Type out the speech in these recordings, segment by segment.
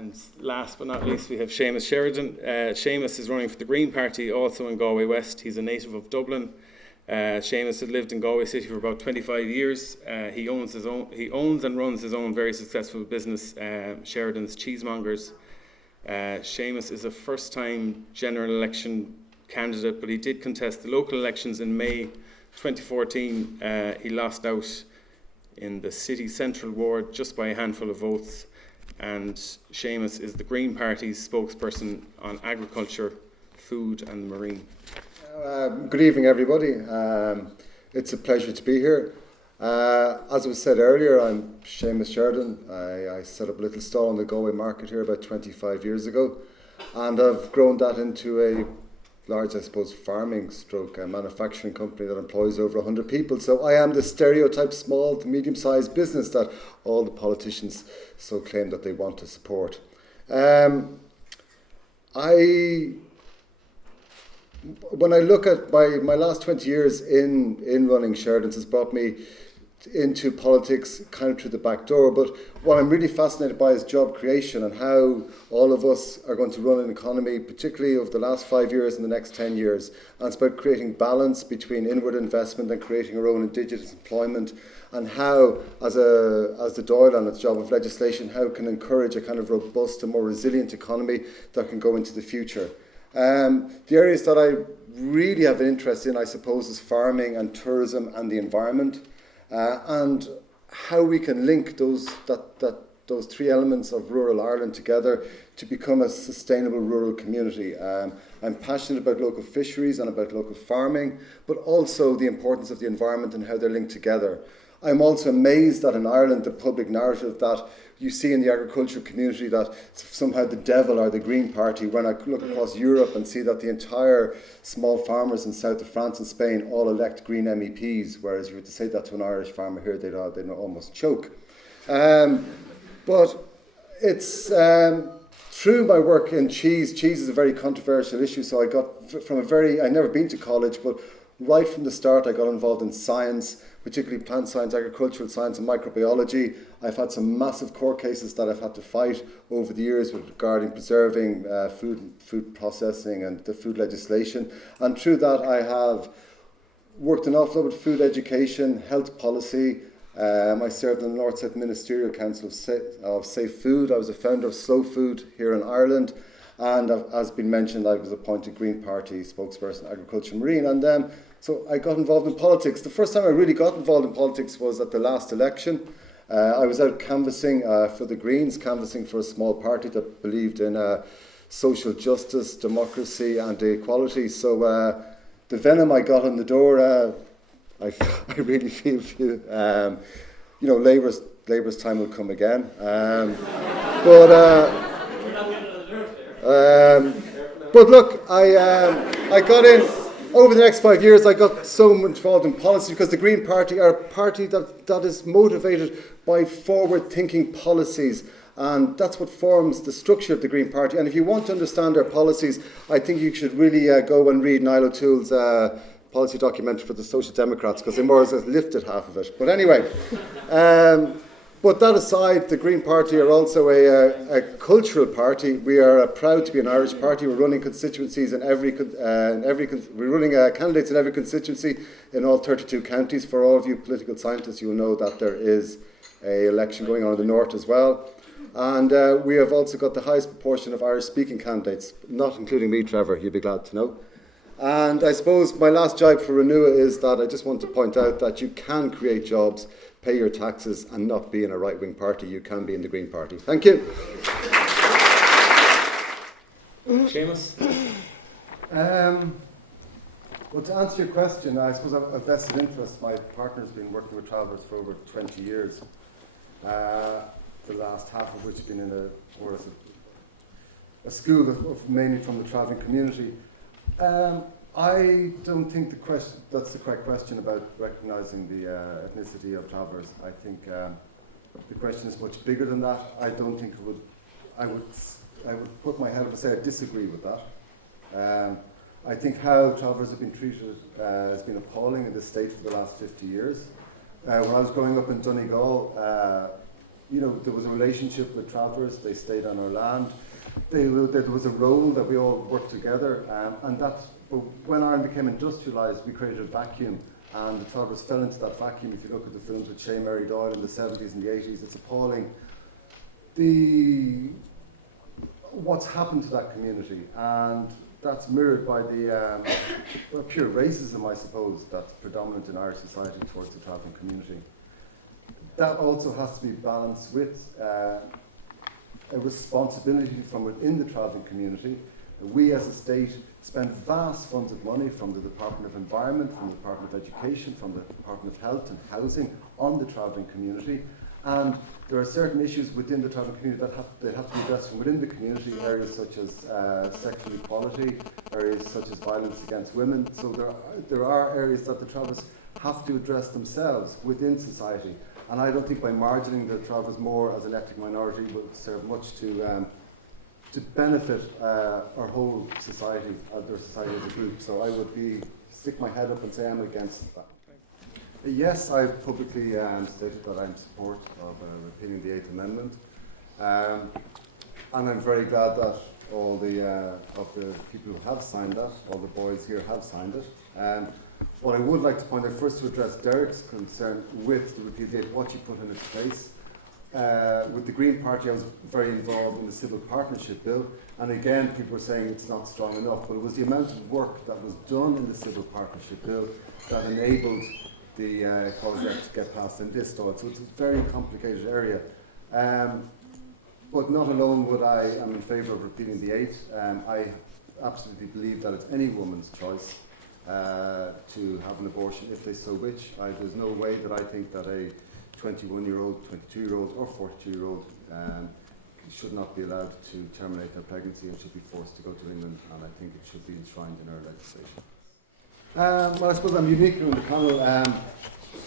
And last but not least, we have Séamus Sheridan. Séamus is running for the Green Party, also in Galway West. He's a native of Dublin. Séamus had lived in Galway City for about 25 years. He owns and runs his own very successful business, Sheridan's Cheesemongers. Séamus is a first-time general election candidate, but he did contest the local elections in May 2014. He lost out in the city central ward just by a handful of votes. And Séamus is the Green Party's spokesperson on agriculture, food and marine. Good evening, everybody. It's a pleasure to be here. As was said earlier, I'm Séamus Sheridan. I set up a little stall in the Galway market here about 25 years ago, and I've grown that into a large, I suppose, farming stroke manufacturing company that employs over 100 people. So I am the stereotype small to medium-sized business that all the politicians so claim that they want to support. When I look at my last 20 years in running Sheridan's has brought me into politics kind of through the back door, but what I'm really fascinated by is job creation and how all of us are going to run an economy, particularly over the last 5 years and the next 10 years. And it's about creating balance between inward investment and creating our own indigenous employment, and how, as the Dáil on its job of legislation, how it can encourage a kind of robust and more resilient economy that can go into the future. The areas that I really have an interest in, I suppose, is farming and tourism and the environment. And how we can link those three elements of rural Ireland together to become a sustainable rural community. I'm passionate about local fisheries and about local farming, but also the importance of the environment and how they're linked together. I'm also amazed that in Ireland, the public narrative that you see in the agricultural community that somehow the devil are the Green Party, when I look across Europe and see that the entire small farmers in south of France and Spain all elect Green MEPs, whereas if you were to say that to an Irish farmer here, they'd almost choke. But it's through my work in cheese is a very controversial issue, so I got I'd never been to college, but right from the start I got involved in science, particularly plant science, agricultural science and microbiology. I've had some massive court cases that I've had to fight over the years regarding preserving food processing and the food legislation. And through that I have worked an awful lot with food education, health policy. I served on the North South Ministerial Council of Safe Food. I was a founder of Slow Food here in Ireland. And as been mentioned, I was appointed Green Party spokesperson, Agriculture and Marine. And so I got involved in politics. The first time I really got involved in politics was at the last election. I was out canvassing for the Greens, canvassing for a small party that believed in social justice, democracy and equality. So the venom I got on the door, I really feel Labour's time will come again. But look, I got in. Over the next 5 years, I got so involved in policy because the Green Party are a party that is motivated by forward-thinking policies, and that's what forms the structure of the Green Party. And if you want to understand our policies, I think you should really go and read Niall O'Toole's policy documentary for the Social Democrats, because they more or less lifted half of it. But anyway, but that aside, the Green Party are also a cultural party. We are proud to be an Irish party. We're running constituencies in we're running candidates in every constituency in all 32 counties. For all of you political scientists, you'll know that there is an election going on in the north as well. And we have also got the highest proportion of Irish-speaking candidates, not including me, Trevor, you'll be glad to know. And I suppose my last jibe for Renua is that I just want to point out that you can create jobs, pay your taxes and not be in a right-wing party. You can be in the Green Party. Thank you. Séamus? Well, to answer your question, I suppose I've a vested interest. My partner's been working with travellers for over 20 years, the last half of which has been in a school of mainly from the travelling community. I don't think that's the correct question about recognising the ethnicity of travellers. I think the question is much bigger than that. I don't think I would put my head up and say I disagree with that. I think how travellers have been treated has been appalling in this state for the last 50 years. When I was growing up in Donegal, there was a relationship with travellers. They stayed on our land. There was a role that we all worked together, and but when Ireland became industrialised, we created a vacuum, and the travellers fell into that vacuum. If you look at the films with Shea Mary Doyle in the 70s and the 80s, it's appalling. What's happened to that community, and that's mirrored by the pure racism, I suppose, that's predominant in Irish society towards the travelling community. That also has to be balanced with a responsibility from within the travelling community. We as a state spend vast funds of money from the Department of Environment, from the Department of Education, from the Department of Health and Housing on the travelling community. And there are certain issues within the travelling community that have to be addressed from within the community, areas such as sexual equality, areas such as violence against women. So there are areas that the travellers have to address themselves within society. And I don't think by margining the travellers more as an ethnic minority will serve much to benefit our whole society, their society as a group. So I would stick my head up and say I'm against that. Yes, I've publicly stated that I'm in support of repealing the 8th Amendment. And I'm very glad that all of the people who have signed that, all the boys here have signed it. What I would like to point out first to address Derek's concern with the repeal date, what you put in its place. With the Green Party, I was very involved in the Civil Partnership Bill, and again, people were saying it's not strong enough, but it was the amount of work that was done in the Civil Partnership Bill that enabled the Equality Act to get passed in this stall. So it's a very complicated area. But not alone am in favour of repealing the 8th. I absolutely believe that it's any woman's choice to have an abortion if they so wish. There's no way that I think that a 21-year-old, 22-year-old or 42-year-old should not be allowed to terminate their pregnancy and should be forced to go to England, and I think it should be enshrined in our legislation. Well, I suppose I'm unique in the panel.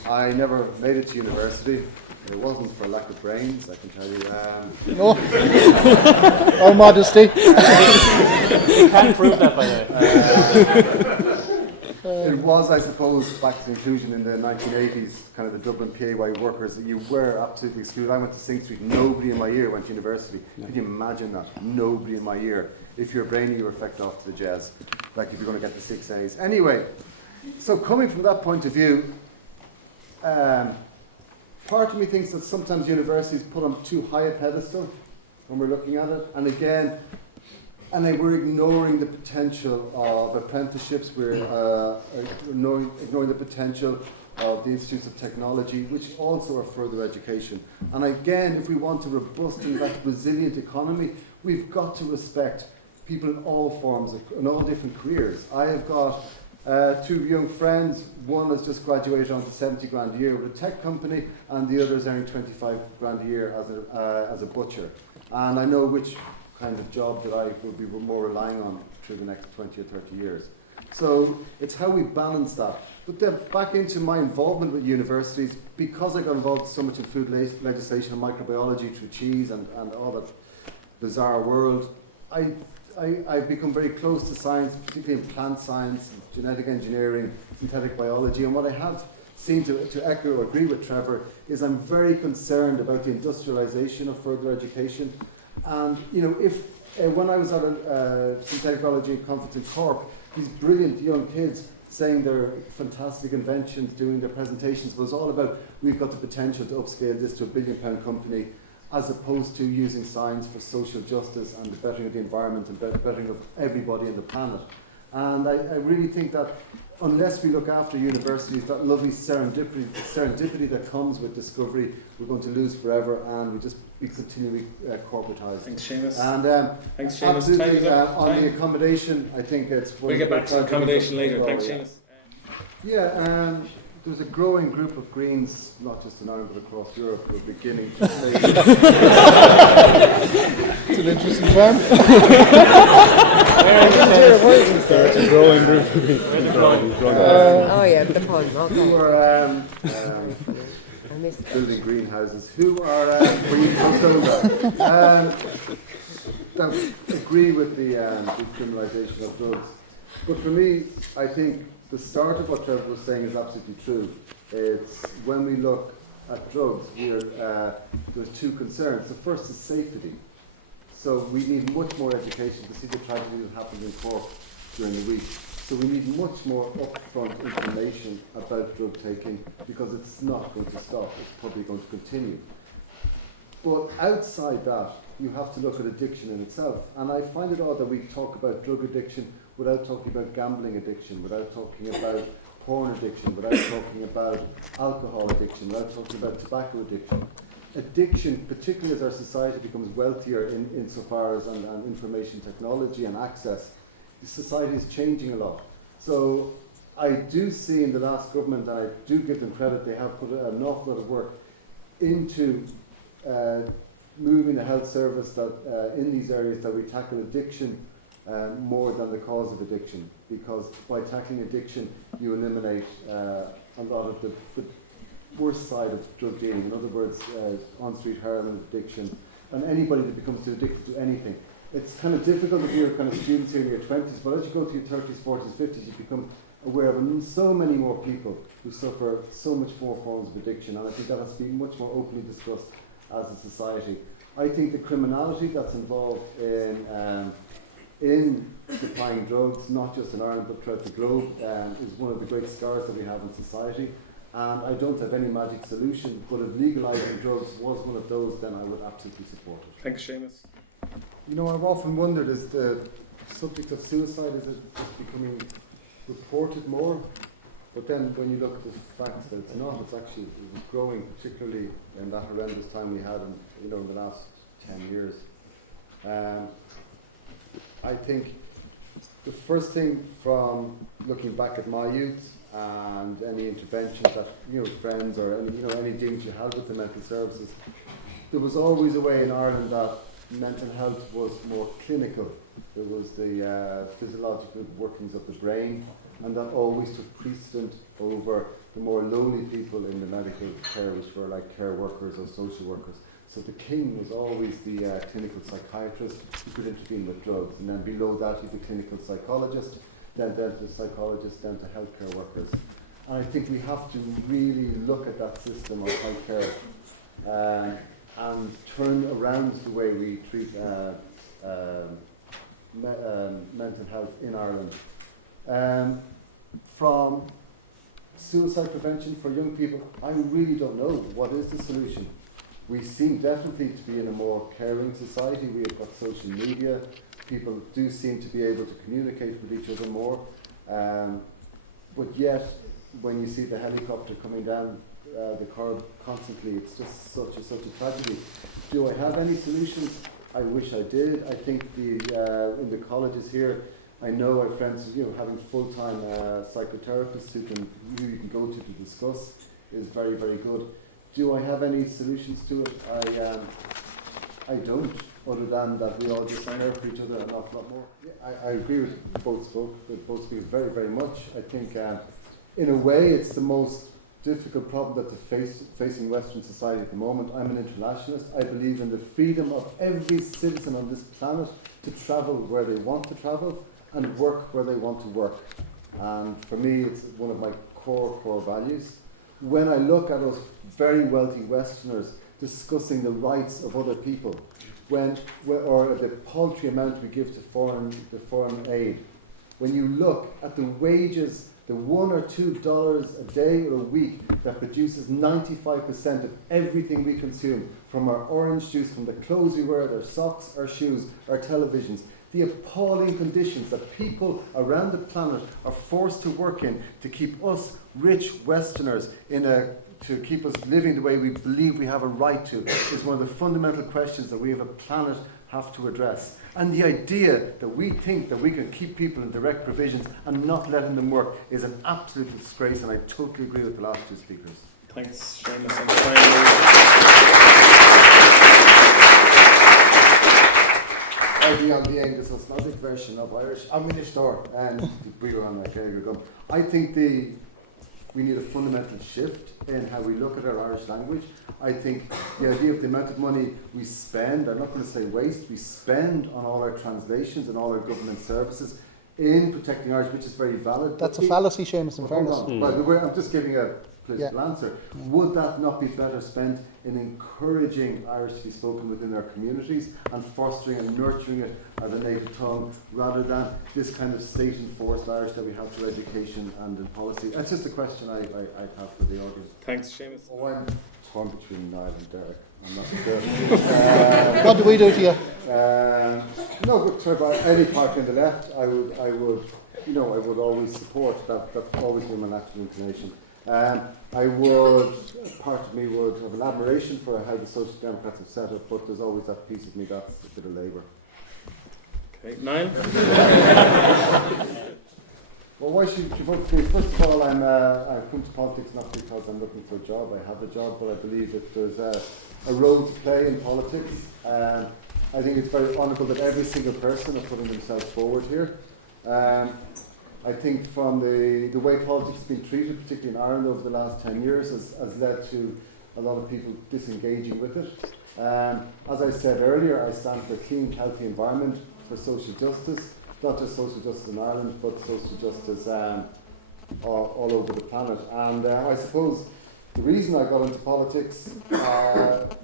I never made it to university. It wasn't for lack of brains, I can tell you. No. Or modesty. You can't prove that, by the way. It was, I suppose, back to inclusion in the 1980s, kind of the Dublin PAY workers, that you were absolutely excluded. I went to Sing Street, nobody in my year went to university. Can you imagine that? Nobody in my year. If you're brainy, you were fecked off to the jazz, like if you're going to get the 6 A's. Anyway, so coming from that point of view, part of me thinks that sometimes universities put on too high a pedestal when we're looking at it, and again, we're ignoring the potential of apprenticeships, we're ignoring the potential of the institutes of technology, which also are further education. And again, if we want a robust and resilient economy, we've got to respect people in all forms, in all different careers. I have got 2 young friends. One has just graduated on to 70 grand a year with a tech company, and the other is earning 25 grand a year as a butcher. And I know which kind of job that I will be more relying on through the next 20 or 30 years. So it's how we balance that. But then back into my involvement with universities, because I got involved so much in food legislation and microbiology through cheese and all that bizarre world, I've become very close to science, particularly in plant science, genetic engineering, synthetic biology, and what I have seen to echo or agree with Trevor is I'm very concerned about the industrialisation of further education. And if when I was at a synthetic biology conference in Cork, these brilliant young kids saying their fantastic inventions, doing their presentations, was all about we've got the potential to upscale this to £1 billion company, as opposed to using science for social justice and the bettering of the environment and bettering of everybody on the planet. And I really think that unless we look after universities, that lovely serendipity that comes with discovery, we're going to lose forever, and we just be continually corporatised. Thanks, Séamus. And thanks, Séamus. absolutely, on the accommodation, I think it's... We'll get back to accommodation later. Thanks, Séamus. Yeah, there's a growing group of Greens, not just in Ireland but across Europe, who are beginning to say... It's an interesting farm. It's a growing group of Greens. Oh yeah, the pond. Who are building greenhouses, who are that agree with the decriminalisation of drugs. But for me, I think the start of what Trevor was saying is absolutely true. It's when we look at drugs, there's two concerns. The first is safety. So we need much more education to see the tragedy that happened in Cork during the week. So we need much more upfront information about drug taking, because it's not going to stop. It's probably going to continue. But outside that, you have to look at addiction in itself. And I find it odd that we talk about drug addiction without talking about gambling addiction, without talking about porn addiction, without talking about alcohol addiction, without talking about tobacco addiction. Addiction, particularly as our society becomes wealthier insofar as and information technology and access, society is changing a lot. So I do see in the last government, and I do give them credit, they have put an awful lot of work into moving the health service that in these areas that we tackle addiction more than the cause of addiction, because by tackling addiction you eliminate a lot of the worst side of drug dealing. In other words, on-street heroin addiction, and anybody that becomes too addicted to anything. It's kind of difficult if you're kind of students here in your 20s, but as you go to your 30s, 40s, 50s, you become aware of so many more people who suffer so much more forms of addiction, and I think that has to be much more openly discussed as a society. I think the criminality that's involved in supplying drugs, not just in Ireland but throughout the globe, is one of the great scars that we have in society. And I don't have any magic solution, but if legalising drugs was one of those, then I would absolutely support it. Thanks, Séamus. You know, I've often wondered, is the subject of suicide, is it just becoming reported more? But then when you look at the facts that it's not, it's actually, it was growing, particularly in that horrendous time we had in the last 10 years. I think the first thing from looking back at my youth and any interventions that, friends or any dealings you had with the mental services, there was always a way in Ireland that mental health was more clinical. There was the physiological workings of the brain, and that always took precedent over the more lonely people in the medical care, which were like care workers or social workers. So the king was always the clinical psychiatrist who could intervene with drugs, and then below that you had the clinical psychologist, then the psychologist, then the healthcare workers. And I think we have to really look at that system of healthcare and turn around the way we treat mental health in Ireland. From suicide prevention for young people, I really don't know what is the solution. We seem definitely to be in a more caring society. We have got social media. People do seem to be able to communicate with each other more. But yet, when you see the helicopter coming down the curb constantly, it's just such a tragedy. Do I have any solutions? I wish I did. I think in the colleges here, I know I have friends having full-time psychotherapists who you can go to discuss is very, very good. Do I have any solutions to it? I don't, other than that we all just care for each other an awful lot more. Yeah, I agree with both speakers very, very much. I think in a way it's the most difficult problem that's facing Western society at the moment. I'm an internationalist. I believe in the freedom of every citizen on this planet to travel where they want to travel and work where they want to work. And for me, it's one of my core values. When I look at us very wealthy Westerners discussing the rights of other people, or the paltry amount we give to foreign aid, when you look at the wages, the $1 or $2 a day or a week that produces 95% of everything we consume, from our orange juice, from the clothes we wear, our socks, our shoes, our televisions, the appalling conditions that people around the planet are forced to work in to keep us rich Westerners to keep us living the way we believe we have a right to, is one of the fundamental questions that we as a planet have to address. And the idea that we think that we can keep people in direct provisions and not letting them work is an absolute disgrace, and I totally agree with the last two speakers. Thanks, Séamus. And finally, I'll be on the Anglo-Slavonic version of Irish. I'm in the store, and we were on that gum. I think we need a fundamental shift in how we look at our Irish language. I think the idea of the amount of money we spend, I'm not going to say waste, we spend on all our translations and all our government services in protecting Irish, which is very valid. That's a fallacy, Séamus, in fairness. By the way, I'm just giving a political answer. Would that not be better spent in encouraging Irish to be spoken within our communities and fostering and nurturing it as a native tongue, rather than this kind of state-enforced Irish that we have through education and in policy? That's just a question I have for the audience. Thanks, Séamus. Oh, I'm torn between Niall and Derek. I'm not sure. What do we do to you? No, but sorry, about any party on the left, I would, you know, I would always support. That's always been my natural inclination. I would, part of me would have an admiration for how the Social Democrats have set it, but there's always that piece of me that's a bit of Labour. Okay, Niall? Well, why should you vote for me? First of all, I've come to politics not because I'm looking for a job. I have a job, but I believe that there's a role to play in politics. I think it's very honourable that every single person is putting themselves forward here. I think from the way politics has been treated, particularly in Ireland over the last 10 years, has led to a lot of people disengaging with it. As I said earlier, I stand for a clean, healthy environment, for social justice, not just social justice in Ireland, but social justice all over the planet. And I suppose the reason I got into politics, you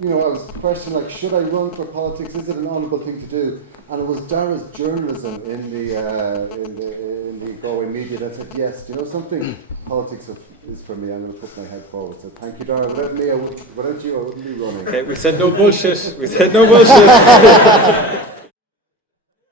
know, I was questioning, like, should I run for politics? Is it an honourable thing to do? And it was Dara's journalism in the Galway media that said, yes, do you know something? Politics is for me. I'm going to put my head forward. So thank you, Dara. Without you, I wouldn't be running. Okay, we said no bullshit. We said no bullshit.